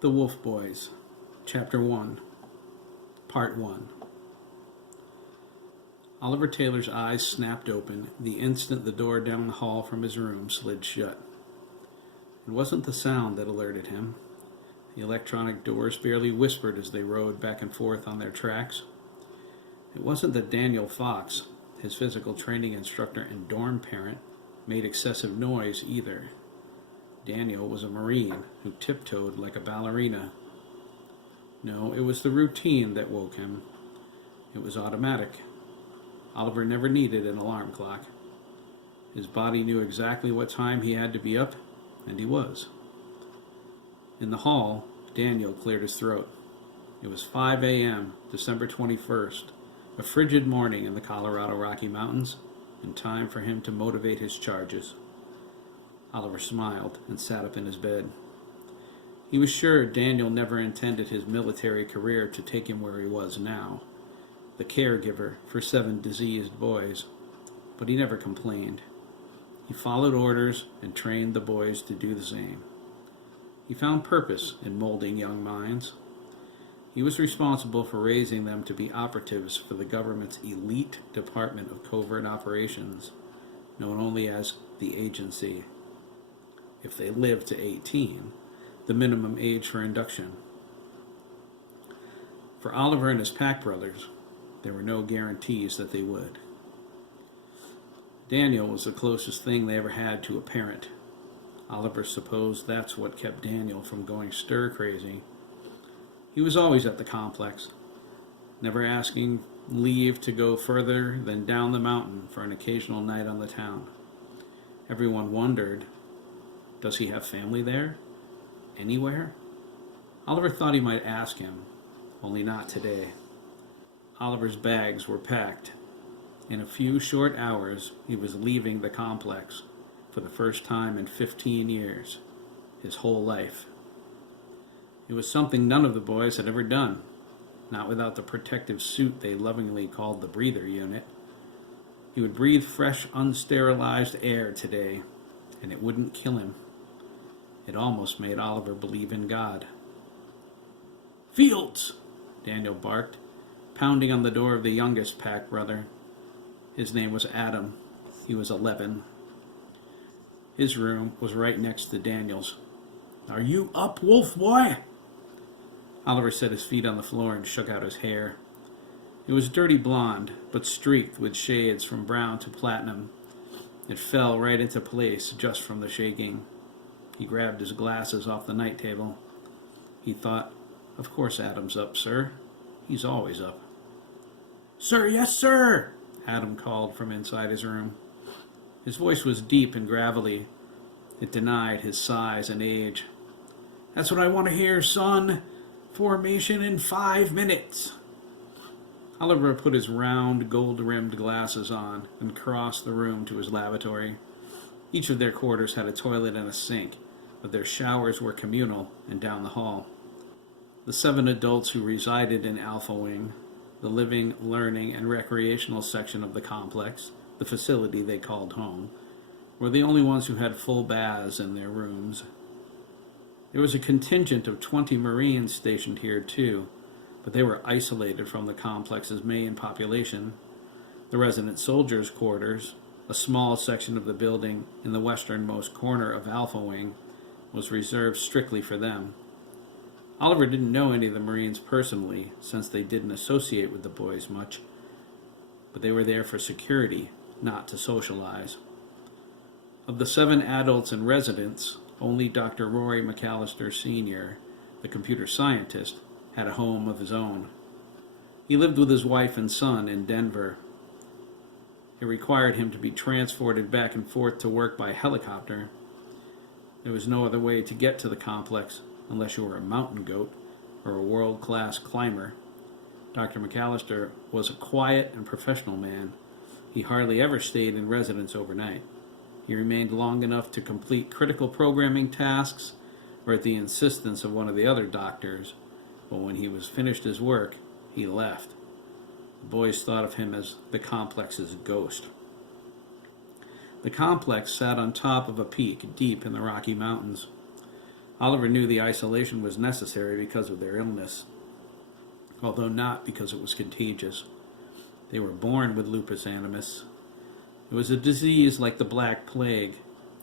The Wolf Boys, Chapter 1, Part 1. Oliver Taylor's eyes snapped open the instant the door down the hall from his room slid shut. It wasn't the sound that alerted him. The electronic doors barely whispered as they rode back and forth on their tracks. It wasn't that Daniel Fox, his physical training instructor and dorm parent, made excessive noise either. Daniel was a Marine who tiptoed like a ballerina. No, it was the routine that woke him. It was automatic. Oliver never needed an alarm clock. His body knew exactly what time he had to be up, and he was. In the hall, Daniel cleared his throat. It was 5 a.m., December 21st, a frigid morning in the Colorado Rocky Mountains, and time for him to motivate his charges. Oliver smiled and sat up in his bed. He was sure Daniel never intended his military career to take him where he was now, the caregiver for 7 diseased boys, but he never complained. He followed orders and trained the boys to do the same. He found purpose in molding young minds. He was responsible for raising them to be operatives for the government's elite Department of Covert Operations, known only as the Agency. If they lived to 18, the minimum age for induction. For Oliver and his pack brothers, there were no guarantees that they would. Daniel was the closest thing they ever had to a parent. Oliver supposed that's what kept Daniel from going stir-crazy. He was always at the complex, never asking leave to go further than down the mountain for an occasional night on the town. Everyone wondered, does he have family there? Anywhere? Oliver thought he might ask him, only not today. Oliver's bags were packed. In a few short hours, he was leaving the complex for the first time in 15 years, his whole life. It was something none of the boys had ever done, not without the protective suit they lovingly called the breather unit. He would breathe fresh, unsterilized air today, and it wouldn't kill him. It almost made Oliver believe in God. "Fields!" Daniel barked, pounding on the door of the youngest pack brother. His name was Adam. He was 11. His room was right next to Daniel's. "Are you up, wolf boy?" Oliver set his feet on the floor and shook out his hair. It was dirty blonde, but streaked with shades from brown to platinum. It fell right into place just from the shaking. He grabbed his glasses off the night table. He thought, of course Adam's up, sir. He's always up. "Sir, yes, sir," Adam called from inside his room. His voice was deep and gravelly. It denied his size and age. "That's what I want to hear, son. Formation in 5 minutes. Oliver put his round, gold-rimmed glasses on and crossed the room to his lavatory. Each of their quarters had a toilet and a sink, but their showers were communal and down the hall. The 7 adults who resided in Alpha Wing, the living, learning, and recreational section of the complex, the facility they called home, were the only ones who had full baths in their rooms. There was a contingent of 20 Marines stationed here, too, but they were isolated from the complex's main population. The resident soldiers' quarters, a small section of the building in the westernmost corner of Alpha Wing, was reserved strictly for them. Oliver didn't know any of the Marines personally, since they didn't associate with the boys much, but they were there for security, not to socialize. Of the 7 adults and residents, only Dr. Rory McAllister Sr., the computer scientist, had a home of his own. He lived with his wife and son in Denver. It required him to be transported back and forth to work by helicopter. There was no other way to get to the complex unless you were a mountain goat or a world-class climber. Dr. McAllister was a quiet and professional man. He hardly ever stayed in residence overnight. He remained long enough to complete critical programming tasks or at the insistence of one of the other doctors, but when he was finished his work, he left. The boys thought of him as the complex's ghost. The complex sat on top of a peak deep in the Rocky Mountains. Oliver knew the isolation was necessary because of their illness, although not because it was contagious. They were born with lupus animus. It was a disease like the Black Plague.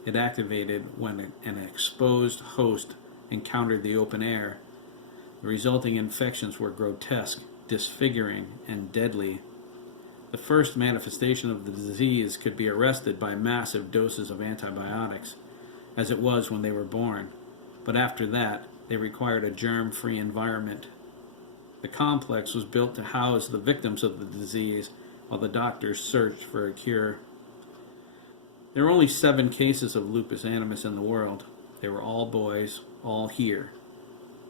It activated when an exposed host encountered the open air. The resulting infections were grotesque, disfiguring, and deadly. The first manifestation of the disease could be arrested by massive doses of antibiotics, as it was when they were born. But after that, they required a germ-free environment. The complex was built to house the victims of the disease while the doctors searched for a cure. There were only 7 cases of lupus animus in the world. They were all boys, all here.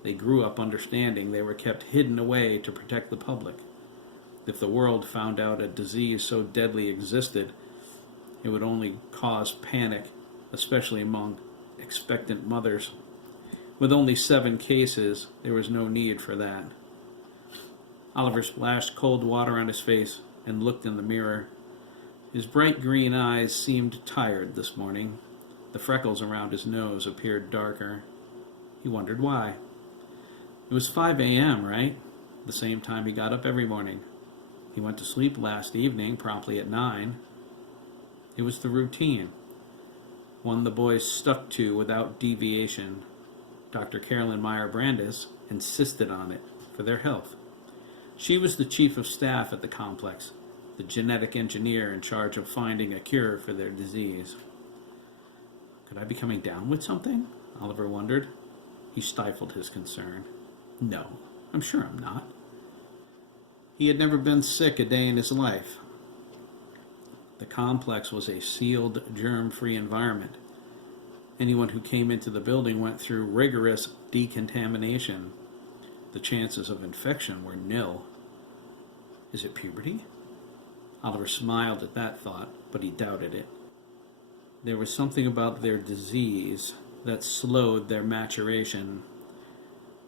They grew up understanding they were kept hidden away to protect the public. If the world found out a disease so deadly existed, it would only cause panic, especially among expectant mothers. With only 7 cases, there was no need for that. Oliver splashed cold water on his face and looked in the mirror. His bright green eyes seemed tired this morning. The freckles around his nose appeared darker. He wondered why. It was 5 a.m., right? The same time he got up every morning. He went to sleep last evening, promptly at 9. It was the routine, one the boys stuck to without deviation. Dr. Carolyn Meyer-Brandis insisted on it for their health. She was the chief of staff at the complex, the genetic engineer in charge of finding a cure for their disease. Could I be coming down with something? Oliver wondered. He stifled his concern. No, I'm sure I'm not. He had never been sick a day in his life. The complex was a sealed, germ-free environment. Anyone who came into the building went through rigorous decontamination. The chances of infection were nil. Is it puberty? Oliver smiled at that thought, but he doubted it. There was something about their disease that slowed their maturation.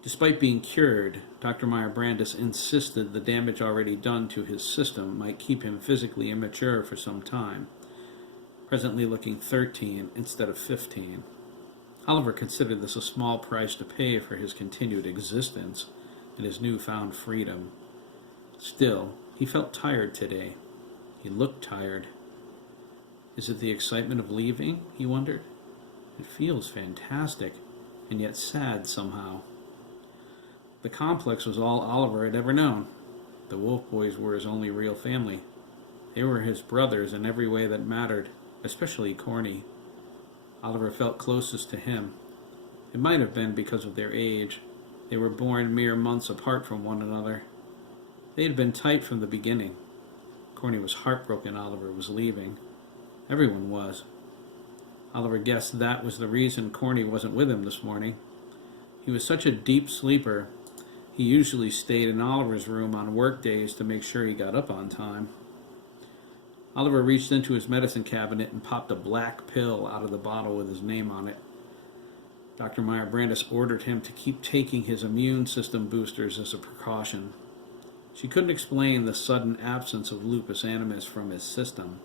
Despite being cured, Dr. Meyer-Brandis insisted the damage already done to his system might keep him physically immature for some time, presently looking 13 instead of 15. Oliver considered this a small price to pay for his continued existence and his newfound freedom. Still, he felt tired today. He looked tired. Is it the excitement of leaving? He wondered. It feels fantastic, and yet sad somehow. The complex was all Oliver had ever known. The Wolf Boys were his only real family. They were his brothers in every way that mattered, especially Corny. Oliver felt closest to him. It might have been because of their age. They were born mere months apart from one another. They had been tight from the beginning. Corny was heartbroken Oliver was leaving. Everyone was. Oliver guessed that was the reason Corny wasn't with him this morning. He was such a deep sleeper. He usually stayed in Oliver's room on work days to make sure he got up on time. Oliver reached into his medicine cabinet and popped a black pill out of the bottle with his name on it. Dr. Meyer-Brandis ordered him to keep taking his immune system boosters as a precaution. She couldn't explain the sudden absence of lupus animus from his system.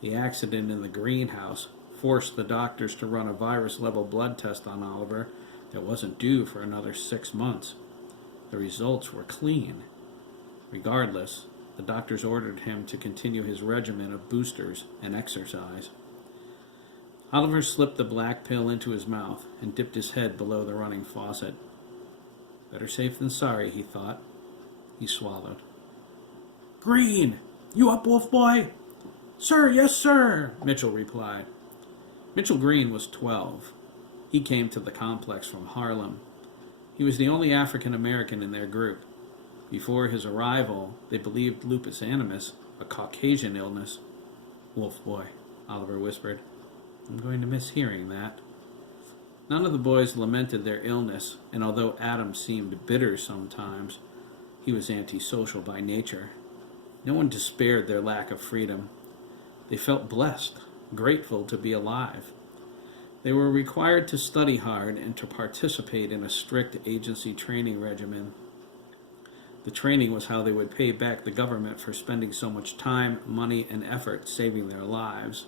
The accident in the greenhouse forced the doctors to run a virus-level blood test on Oliver that wasn't due for another 6 months. The results were clean. Regardless, the doctors ordered him to continue his regimen of boosters and exercise. Oliver slipped the black pill into his mouth and dipped his head below the running faucet. Better safe than sorry, he thought. He swallowed. Green! You up, Wolf Boy? Sir, yes, sir, Mitchell replied. Mitchell Green was 12. He came to the complex from Harlem. He was the only African American in their group. Before his arrival, they believed lupus animus, a Caucasian illness. Wolf Boy, Oliver whispered. I'm going to miss hearing that. None of the boys lamented their illness, and although Adam seemed bitter sometimes, he was antisocial by nature. No one despaired their lack of freedom. They felt blessed, grateful to be alive. They were required to study hard and to participate in a strict agency training regimen. The training was how they would pay back the government for spending so much time, money, and effort saving their lives.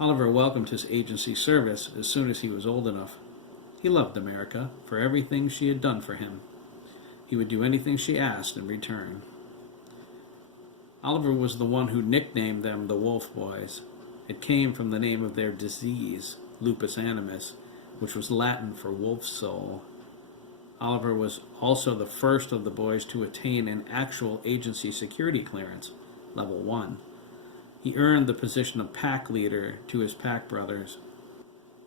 Oliver welcomed his agency service as soon as he was old enough. He loved America for everything she had done for him. He would do anything she asked in return. Oliver was the one who nicknamed them the Wolf Boys. It came from the name of their disease, lupus animus, which was Latin for wolf's soul. Oliver was also the first of the boys to attain an actual agency security clearance, level 1. He earned the position of pack leader to his pack brothers.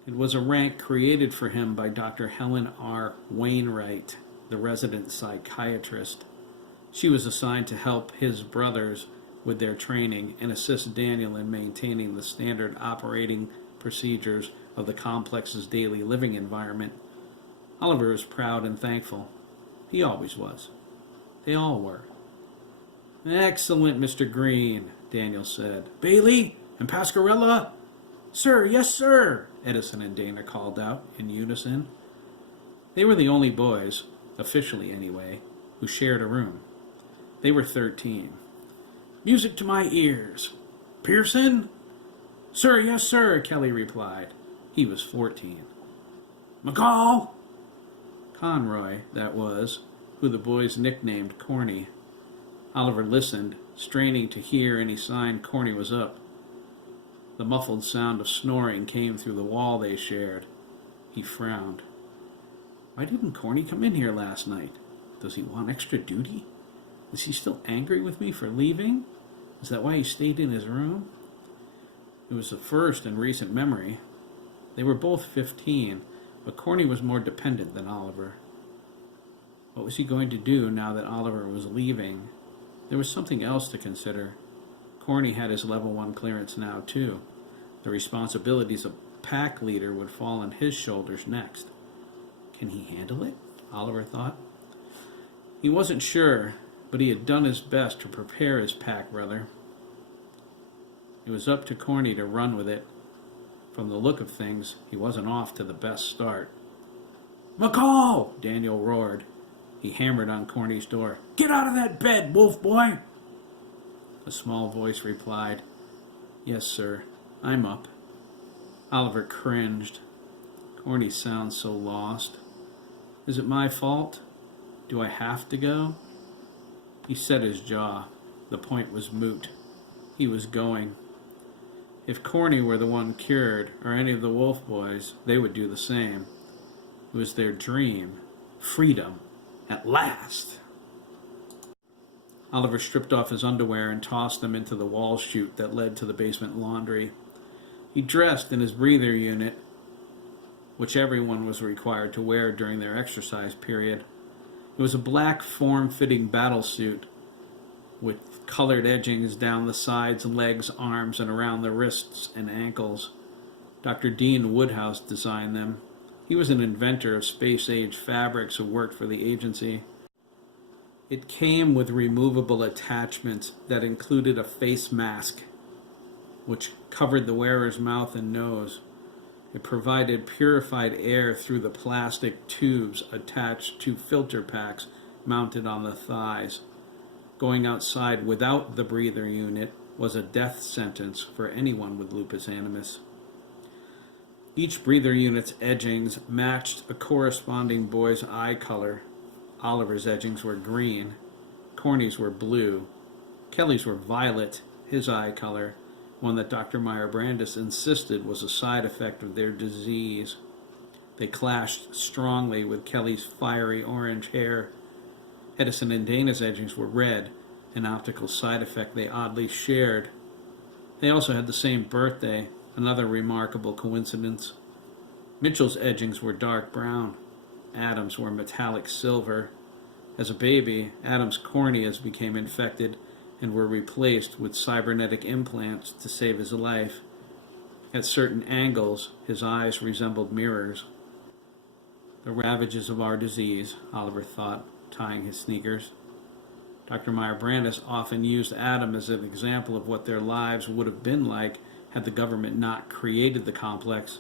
It was a rank created for him by Dr. Helen R. Wainwright, the resident psychiatrist. She was assigned to help his brothers with their training and assist Daniel in maintaining the standard operating procedures of the complex's daily living environment. Oliver was proud and thankful. He always was. They all were. "Excellent, Mr. Green," Daniel said. "Bailey and Pascarella?" "Sir, yes, sir," Edison and Dana called out in unison. They were the only boys, officially anyway, who shared a room. They were 13. "Music to my ears. Pearson?" "Sir, yes, sir," Kelly replied. He was 14. "McCall?" Conroy, that was, who the boys nicknamed Corny. Oliver listened, straining to hear any sign Corny was up. The muffled sound of snoring came through the wall they shared. He frowned. Why didn't Corny come in here last night? Does he want extra duty? Is he still angry with me for leaving? Is that why he stayed in his room? It was the first in recent memory. They were both 15, but Corny was more dependent than Oliver. What was he going to do now that Oliver was leaving? There was something else to consider. Corny had his level 1 clearance now, too. The responsibilities of pack leader would fall on his shoulders next. Can he handle it? Oliver thought. He wasn't sure, but he had done his best to prepare his pack brother. It was up to Corny to run with it. From the look of things, he wasn't off to the best start. "McCall!" Daniel roared. He hammered on Corny's door. "Get out of that bed, wolf boy!" A small voice replied, "Yes, sir, I'm up." Oliver cringed. Corny sounds so lost. Is it my fault? Do I have to go? He set his jaw. The point was moot. He was going. If Corny were the one cured, or any of the Wolf Boys, they would do the same. It was their dream. Freedom. At last! Oliver stripped off his underwear and tossed them into the wall chute that led to the basement laundry. He dressed in his breather unit, which everyone was required to wear during their exercise period. It was a black form-fitting battle suit with colored edgings down the sides, legs, arms, and around the wrists and ankles. Dr. Dean Woodhouse designed them. He was an inventor of space-age fabrics who worked for the agency. It came with removable attachments that included a face mask, which covered the wearer's mouth and nose. It provided purified air through the plastic tubes attached to filter packs mounted on the thighs. Going outside without the breather unit was a death sentence for anyone with lupus animus. Each breather unit's edgings matched a corresponding boy's eye color. Oliver's edgings were green. Corny's were blue. Kelly's were violet, his eye color, one that Dr. Meyer-Brandis insisted was a side effect of their disease. They clashed strongly with Kelly's fiery orange hair. Edison and Dana's edgings were red, an optical side effect they oddly shared. They also had the same birthday, another remarkable coincidence. Mitchell's edgings were dark brown. Adam's were metallic silver. As a baby, Adam's corneas became infected and were replaced with cybernetic implants to save his life. At certain angles, his eyes resembled mirrors. The ravages of our disease, Oliver thought, tying his sneakers. Dr. Meyer-Brandis often used Adam as an example of what their lives would have been like had the government not created the complex.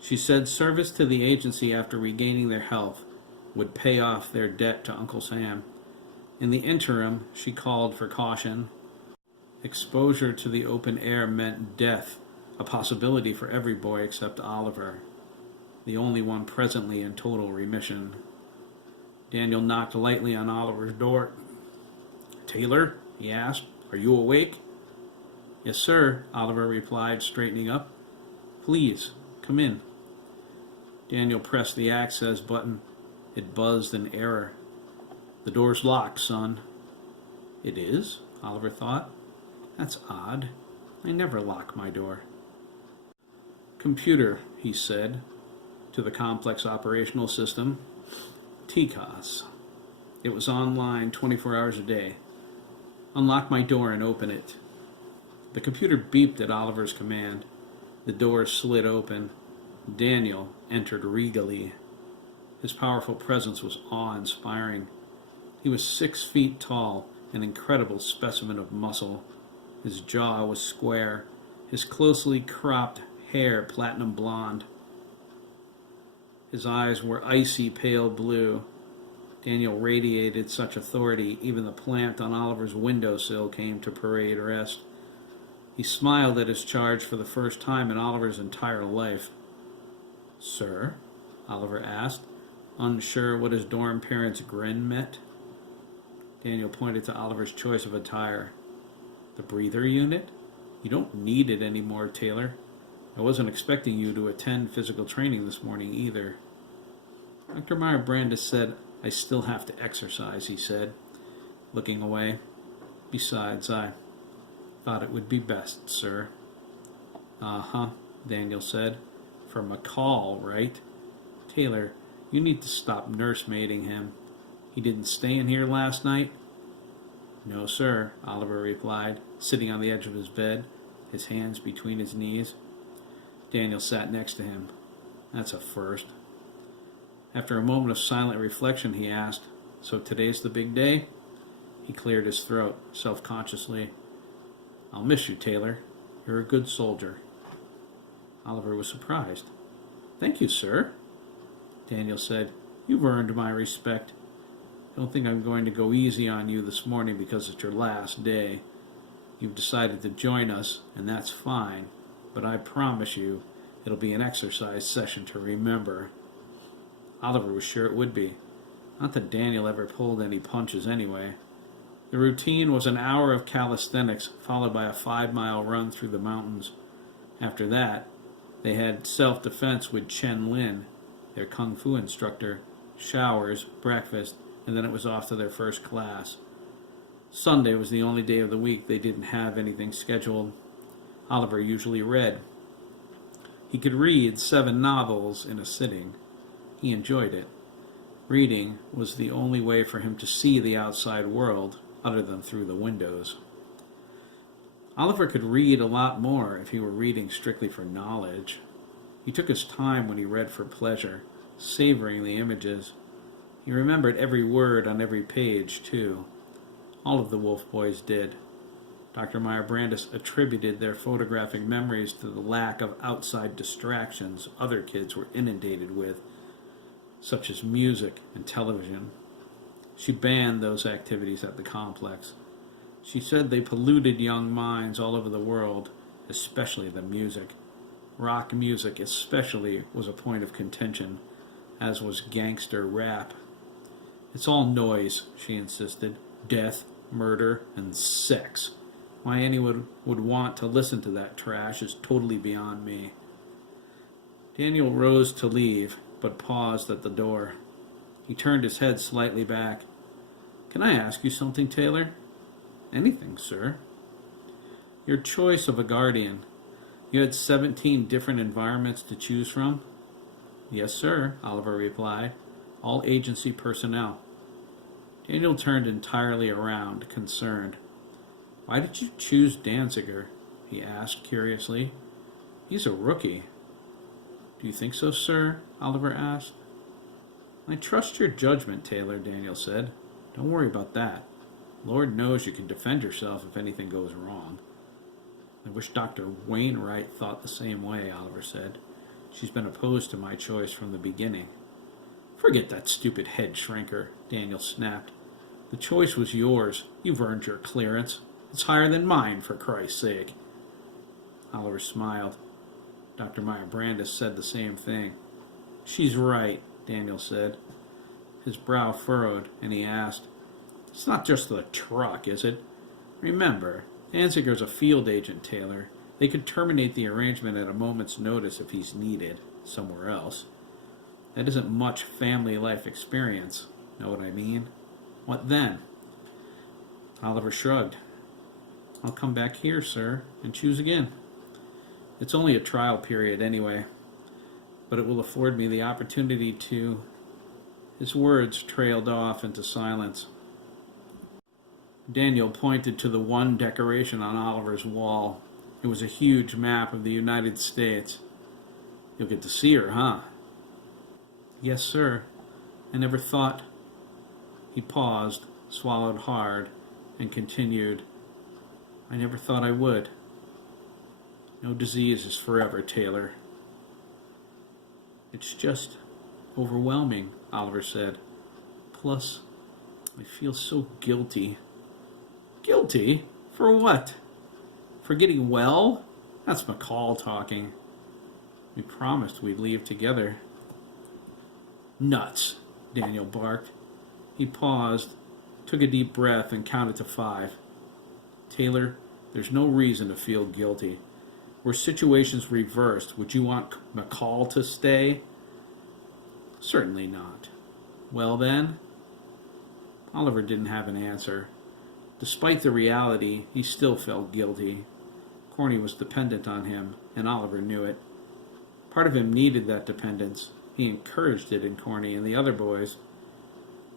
She said service to the agency after regaining their health would pay off their debt to Uncle Sam. In the interim, she called for caution. Exposure to the open air meant death, a possibility for every boy except Oliver. the only one presently in total remission. Daniel knocked lightly on Oliver's door. "Taylor," he asked, "are you awake?" "Yes, sir," Oliver replied, straightening up. "Please, come in." Daniel pressed the access button. It buzzed in error. "The door's locked, son." "It is?" Oliver thought. "That's odd. I never lock my door." "Computer," he said, to the complex operational system. TCOS. It was online 24 hours a day. "Unlock my door and open it." The computer beeped at Oliver's command. The door slid open. Daniel entered regally. His powerful presence was awe-inspiring. He was 6 feet tall, an incredible specimen of muscle. His jaw was square, his closely cropped hair platinum blonde. His eyes were icy pale blue. Daniel radiated such authority, even the plant on Oliver's windowsill came to parade rest. He smiled at his charge for the first time in Oliver's entire life. "Sir?" Oliver asked, unsure what his dorm parents' grin meant. Daniel pointed to Oliver's choice of attire. "The breather unit? You don't need it anymore, Taylor. I wasn't expecting you to attend physical training this morning either." Dr. Meyer-Brandis said, "I still have to exercise," he said, looking away. "Besides, I thought it would be best, sir." "Uh-huh," Daniel said. "For McCall, right? Taylor, you need to stop nursemaiding him. He didn't stay in here last night?" "No, sir," Oliver replied, sitting on the edge of his bed, his hands between his knees. Daniel sat next to him. "That's a first." After a moment of silent reflection, he asked, "So today's the big day?" He cleared his throat, self-consciously. "I'll miss you, Taylor. You're a good soldier." Oliver was surprised. "Thank you, sir." Daniel said, "You've earned my respect. I don't think I'm going to go easy on you this morning because it's your last day. You've decided to join us, and that's fine, but I promise you it'll be an exercise session to remember." Oliver was sure it would be. Not that Daniel ever pulled any punches anyway. The routine was an hour of calisthenics, followed by a 5-mile run through the mountains. After that, they had self-defense with Chen Lin, their kung fu instructor, showers, breakfast, and then it was off to their first class. Sunday was the only day of the week they didn't have anything scheduled. Oliver usually read. He could read 7 novels in a sitting. He enjoyed it. Reading was the only way for him to see the outside world, other than through the windows. Oliver could read a lot more if he were reading strictly for knowledge. He took his time when he read for pleasure, savoring the images. He remembered every word on every page, too. All of the Wolf Boys did. Dr. Meyer-Brandis attributed their photographic memories to the lack of outside distractions other kids were inundated with, such as music and television. She banned those activities at the complex. She said they polluted young minds all over the world, especially the music. Rock music especially was a point of contention, as was gangster rap. "It's all noise," she insisted. "Death, murder, and sex. Why anyone would want to listen to that trash is totally beyond me." Daniel rose to leave, but paused at the door. He turned his head slightly back. "Can I ask you something, Taylor?" "Anything, sir." "Your choice of a guardian. You had 17 different environments to choose from?" "Yes, sir," Oliver replied. "All agency personnel." Daniel turned entirely around, concerned. "Why did you choose Danziger?" he asked curiously. "He's a rookie." "Do you think so, sir?" Oliver asked. "I trust your judgment, Taylor," Daniel said. "Don't worry about that. Lord knows you can defend yourself if anything goes wrong." "I wish Dr. Wainwright thought the same way," Oliver said. "She's been opposed to my choice from the beginning." "Forget that stupid head shrinker," Daniel snapped. "The choice was yours. You've earned your clearance. It's higher than mine, for Christ's sake." Oliver smiled. Dr. Meyer-Brandis said the same thing. She's right, Daniel said. His brow furrowed, and he asked, "It's not just the truck, is it? Remember, Danziger's a field agent, Taylor. They could terminate the arrangement at a moment's notice if he's needed somewhere else. That isn't much family life experience. Know what I mean? What then?" Oliver shrugged. "I'll come back here, sir, and choose again. It's only a trial period anyway, but it will afford me the opportunity to..." His words trailed off into silence. Daniel pointed to the one decoration on Oliver's wall. It was a huge map of the United States. "You'll get to see her, huh?" "Yes, sir. I never thought..." He paused, swallowed hard, and continued, "I never thought I would. No disease is forever, Taylor." "It's just overwhelming," Oliver said. "Plus, I feel so guilty." "Guilty? For what? For getting well? That's McCall talking. We promised we'd leave together." "Nuts," Daniel barked. He paused, took a deep breath, and counted to 5. "Taylor, there's no reason to feel guilty. Were situations reversed, would you want McCall to stay?" "Certainly not." "Well then?" Oliver didn't have an answer. Despite the reality, he still felt guilty. Corny was dependent on him, and Oliver knew it. Part of him needed that dependence. He encouraged it in Corny and the other boys.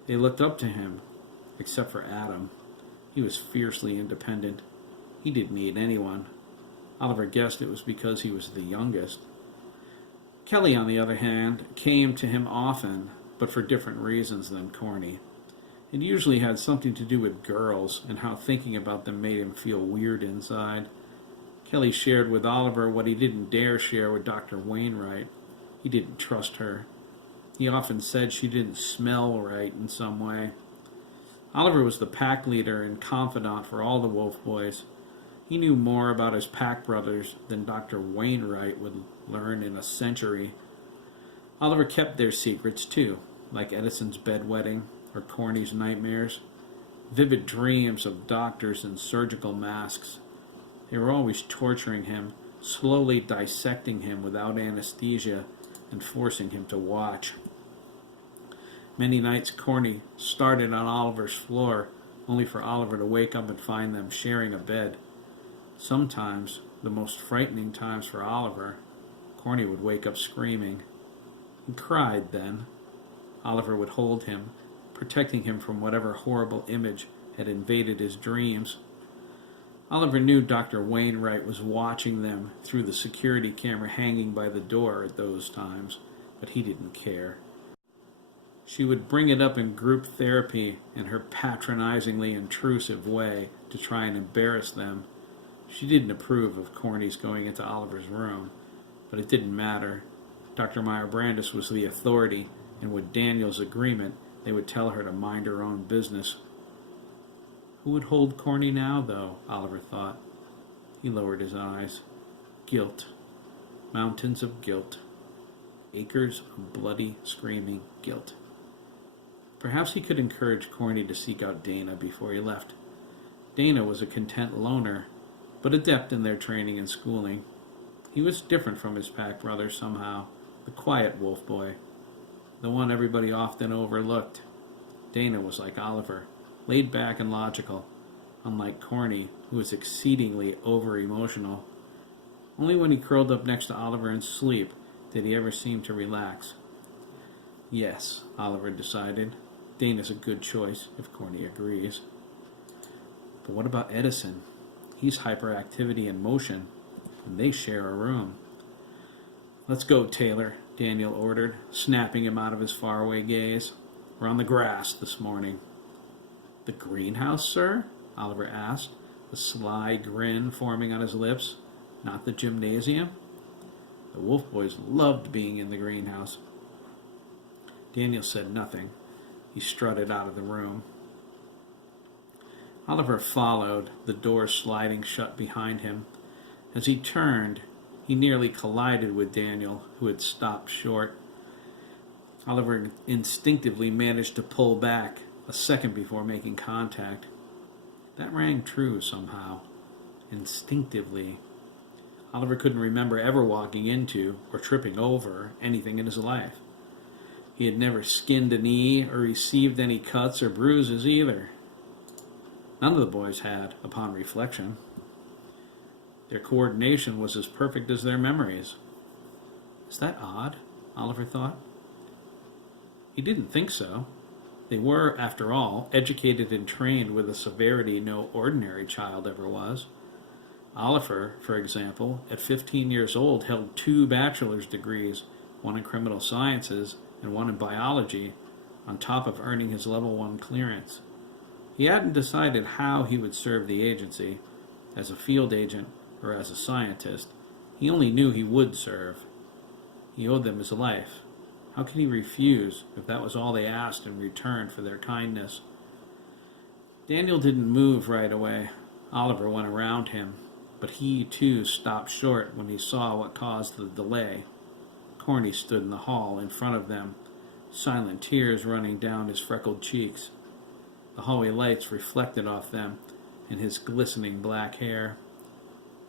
They looked up to him, except for Adam. He was fiercely independent. He didn't need anyone. Oliver guessed it was because he was the youngest. Kelly, on the other hand, came to him often, but for different reasons than Corny. It usually had something to do with girls and how thinking about them made him feel weird inside. Kelly shared with Oliver what he didn't dare share with Dr. Wainwright. He didn't trust her. He often said she didn't smell right in some way. Oliver was the pack leader and confidant for all the Wolf Boys. He knew more about his pack brothers than Dr. Wainwright would learn in a century. Oliver kept their secrets too, like Edison's bedwetting or Corny's nightmares. Vivid dreams of doctors in surgical masks. They were always torturing him, slowly dissecting him without anesthesia and forcing him to watch. Many nights Corny started on Oliver's floor, only for Oliver to wake up and find them sharing a bed. Sometimes, the most frightening times for Oliver, Corny would wake up screaming. He cried then. Oliver would hold him, protecting him from whatever horrible image had invaded his dreams. Oliver knew Dr. Wainwright was watching them through the security camera hanging by the door at those times, but he didn't care. She would bring it up in group therapy in her patronizingly intrusive way to try and embarrass them. She didn't approve of Corny's going into Oliver's room, but it didn't matter. Dr. Meyer-Brandis was the authority, and with Daniel's agreement, they would tell her to mind her own business. Who would hold Corny now, though? Oliver thought. He lowered his eyes. Guilt. Mountains of guilt. Acres of bloody, screaming guilt. Perhaps he could encourage Corny to seek out Dana before he left. Dana was a content loner, but adept in their training and schooling. He was different from his pack brother somehow, the quiet wolf boy, the one everybody often overlooked. Dana was like Oliver, laid back and logical, unlike Corny, who was exceedingly over-emotional. Only when he curled up next to Oliver in sleep did he ever seem to relax. Yes, Oliver decided, Dana's a good choice, if Corny agrees. But what about Edison? He's hyperactivity and motion, and they share a room. Let's go, Taylor, Daniel ordered, snapping him out of his faraway gaze. We're on the grass this morning. The greenhouse, sir? Oliver asked, a sly grin forming on his lips. Not the gymnasium? The Wolf Boys loved being in the greenhouse. Daniel said nothing. He strutted out of the room. Oliver followed, the door sliding shut behind him. As he turned, he nearly collided with Daniel, who had stopped short. Oliver instinctively managed to pull back a second before making contact. That rang true somehow. Instinctively. Oliver couldn't remember ever walking into or tripping over anything in his life. He had never skinned a knee or received any cuts or bruises either. None of the boys had, upon reflection. Their coordination was as perfect as their memories. Is that odd? Oliver thought. He didn't think so. They were, after all, educated and trained with a severity no ordinary child ever was. Oliver, for example, at 15 years old, held 2 bachelor's degrees, one in criminal sciences and one in biology, on top of earning his level 1 clearance. He hadn't decided how he would serve the agency, as a field agent or as a scientist. He only knew he would serve. He owed them his life. How could he refuse if that was all they asked in return for their kindness? Daniel didn't move right away. Oliver went around him, but he too stopped short when he saw what caused the delay. Corny stood in the hall in front of them, silent tears running down his freckled cheeks. The hallway lights reflected off them and his glistening black hair.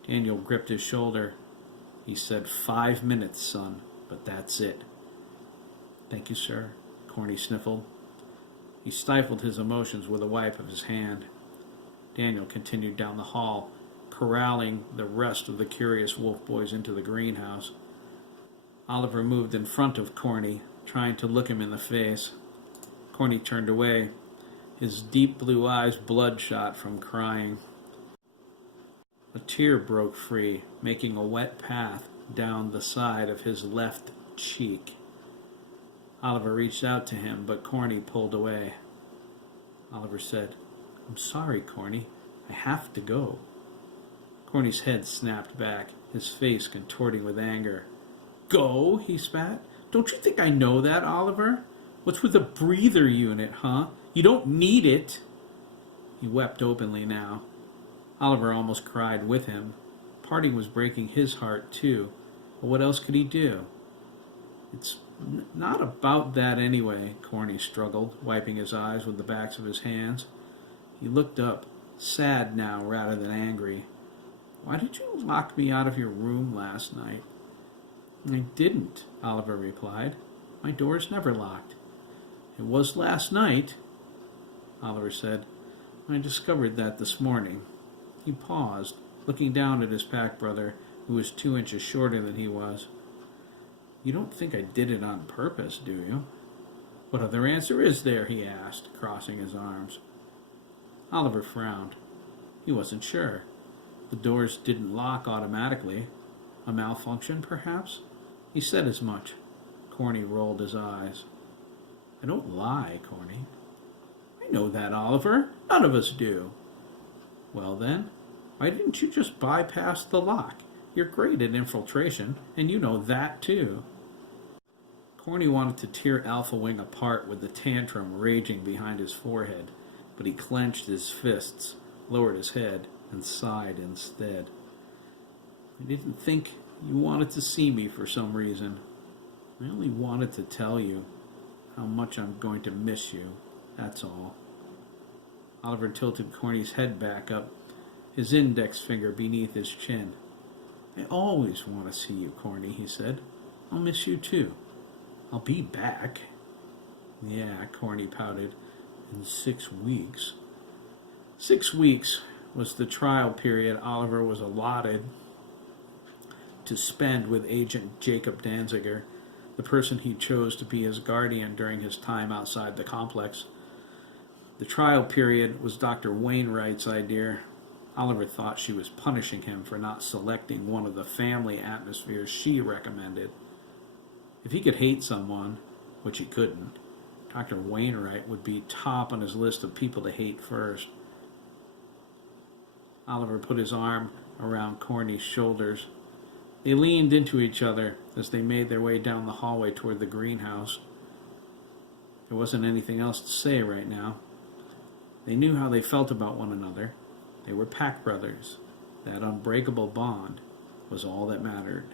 Daniel gripped his shoulder. He said, 5 minutes, son, but that's it. Thank you, sir, Corny sniffled. He stifled his emotions with a wipe of his hand. Daniel continued down the hall, corralling the rest of the curious wolf boys into the greenhouse. Oliver moved in front of Corny, trying to look him in the face. Corny turned away, his deep blue eyes bloodshot from crying. A tear broke free, making a wet path down the side of his left cheek. Oliver reached out to him, but Corny pulled away. Oliver said, I'm sorry, Corny. I have to go. Corny's head snapped back, his face contorting with anger. Go? He spat. Don't you think I know that, Oliver? What's with a breather unit, huh? You don't need it. He wept openly now. Oliver almost cried with him. Parting was breaking his heart, too. But what else could he do? It's not about that anyway, Corny struggled, wiping his eyes with the backs of his hands. He looked up, sad now rather than angry. Why did you lock me out of your room last night? I didn't, Oliver replied. My door's never locked. It was last night, Oliver said. I discovered that this morning. He paused, looking down at his pack brother, who was 2 inches shorter than he was. You don't think I did it on purpose, do you? What other answer is there? He asked, crossing his arms. Oliver frowned. He wasn't sure. The doors didn't lock automatically. A malfunction, perhaps? He said as much. Corny rolled his eyes. I don't lie, Corny. I know that, Oliver. None of us do. Well then, why didn't you just bypass the lock? You're great at infiltration, and you know that too. Corny wanted to tear Alpha Wing apart with the tantrum raging behind his forehead, but he clenched his fists, lowered his head, and sighed instead. I didn't think you wanted to see me for some reason. I only wanted to tell you how much I'm going to miss you, that's all. Oliver tilted Corny's head back up, his index finger beneath his chin. I always want to see you, Corny, he said. I'll miss you too. I'll be back. Yeah, Corny pouted. In 6 weeks. 6 weeks was the trial period Oliver was allotted to spend with Agent Jacob Danziger, the person he chose to be his guardian during his time outside the complex. The trial period was Dr. Wainwright's idea. Oliver thought she was punishing him for not selecting one of the family atmospheres she recommended. If he could hate someone, which he couldn't, Dr. Wainwright would be top on his list of people to hate first. Oliver put his arm around Corny's shoulders. They leaned into each other as they made their way down the hallway toward the greenhouse. There wasn't anything else to say right now. They knew how they felt about one another. They were pack brothers. That unbreakable bond was all that mattered.